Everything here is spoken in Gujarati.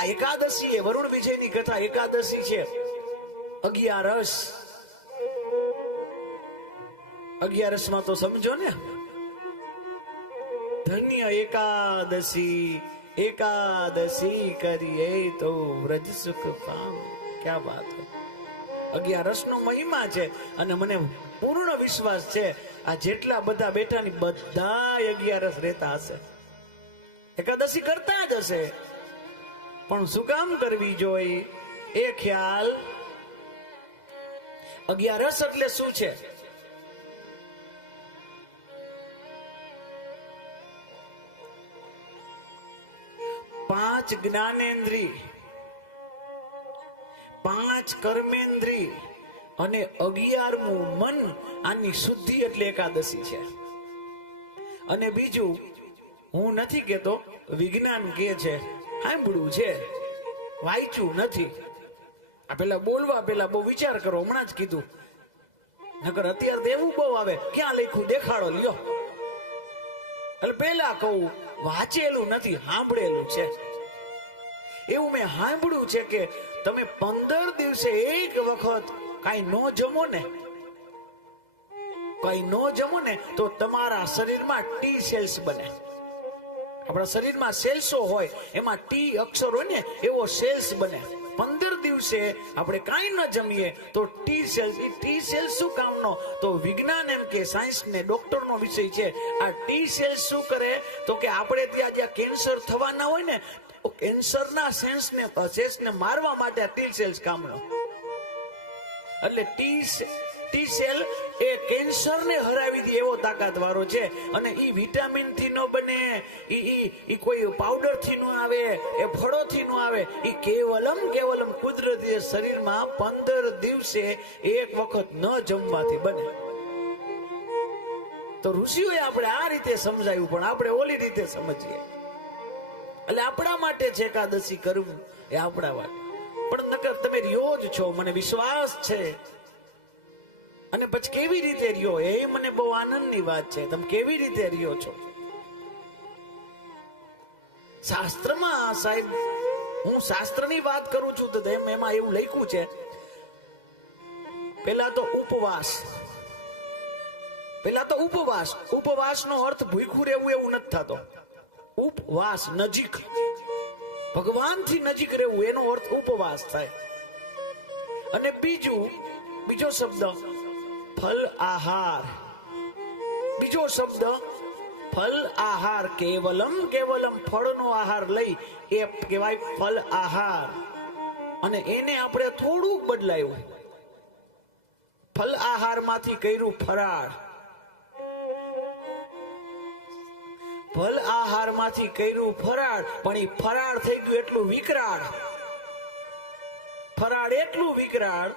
આ એકાદશી એ વરુણ વિજયની કથા એકાદશી છે. અગિયારસ. અગિયારસમાં તો સમજો ને. ધન્ય એકાદશી એકાદશી કરીએ તો વ્રજ સુખ પામ. ક્યાં વાત અગિયારસ નો મહિમા છે અને મને પૂર્ણ વિશ્વાસ છે, આ જેટલા બધા બેઠા ની બધા અગિયારસ રહેતા હશે. એકાદશી કરતા જ હશે. પણ શું કામ કરવી જોઈ એ ખ્યાલ? અગિયારસ એટલે શું છે? પાંચ જ્ઞાનેન્દ્રી પાંચ કર્મેન્દ્રી અને અગિયારમું મન આની શુદ્ધિ એટલે એકાદશી છે. અને બીજું, હું નથી કેતો વિજ્ઞાન કે છે. સાંભળ્યું છે. વાંચ્યું નથી. આ પેલા બોલવા પેલા બહુ વિચાર કરો, હમણાં જ કીધું. નકર અત્યારે દેવું બહુ આવે. ક્યાં લખ્યું? દેખાડો, લ્યો. એટલે પેલા કહું, વાંચેલું નથી, સાંભળેલું છે. એવું મેં સાંભળ્યું છે કે તમે પંદર દિવસે એક વખત કાંઈ ન જમો ને, કઈ ન જમો ને, તો તમારા શરીરમાં ટી સેલ્સ બને. આપણા શરીરમાં સેલ્સો હોય, એમાં ટી અક્ષર હોય ને, એવો સેલ્સ બને. પંદર દિવસે આપણે કાંઈ ન જમીએ, તો ટી સેલ્સ એ ટી સેલ્સ શું કામનો? તો વિજ્ઞાન એમ કે સાયન્સ ને ડોક્ટરનો વિષય છે. આ ટી સેલ્સ શું કરે? તો કે આપણે ત્યાં જ્યાં કેન્સર થવાના હોય ને કેન્સરના સેન્સને સેલ્સને મારવા માટે આ ટી સેલ્સ કામનો. એટલે ટી ટી સેલ એ કેન્સરને હરાવી દે એવો તાકાત વાળો છે. અને ઈ વિટામિનથી નો બને. ઈ ઈ કોઈ પાવડરથી નો આવે, એ ફળો થી નો આવે. ઈ કેવલમ કેવલમ કુદરતી શરીરમાં પંદર દિવસે એક વખત ન જમવાથી બને. તો ઋષિઓએ આપણે આ રીતે સમજાયું, પણ આપણે ઓલી રીતે સમજીએ. એટલે આપણા માટે છે એકાદશી કરવું એ આપણા માટે. પણ નકર તમે રહ્યો જ છો, મને વિશ્વાસ છે. અને પછી કેવી રીતે રહ્યો? એ મને બહુ આનંદની વાત છે. તમે કેવી રીતે રહ્યો છો? શાસ્ત્રમાં સાહેબ, હું શાસ્ત્રની વાત કરું છું તો એમ એમાં એવું લખ્યું છે. પેલા તો ઉપવાસ. પેલા તો ઉપવાસ. ઉપવાસનો અર્થ ભૂખ્યું રહેવું એવું નથી થતો. ઉપવાસ, નજીક. ભગવાનથી નજીક રહેવું, એનો અર્થ ઉપવાસ થાય. અને બીજું, બીજો શબ્દ ફલ આહાર. બીજો શબ્દ, ફલ આહાર કેવલમ કેવલમ ફળનો આહાર લઈ એ કહેવાય ફલ આહાર. અને એને આપણે થોડુંક બદલાયું. ફલ આહારમાંથી કર્યું ફરાળ. ફલ આહારમાંથી કર્યું ફરાળ, પણ એ ફરાળ થઈ ગયું એટલું વિકરાળ. ફરાળ એટલું વિકરાળ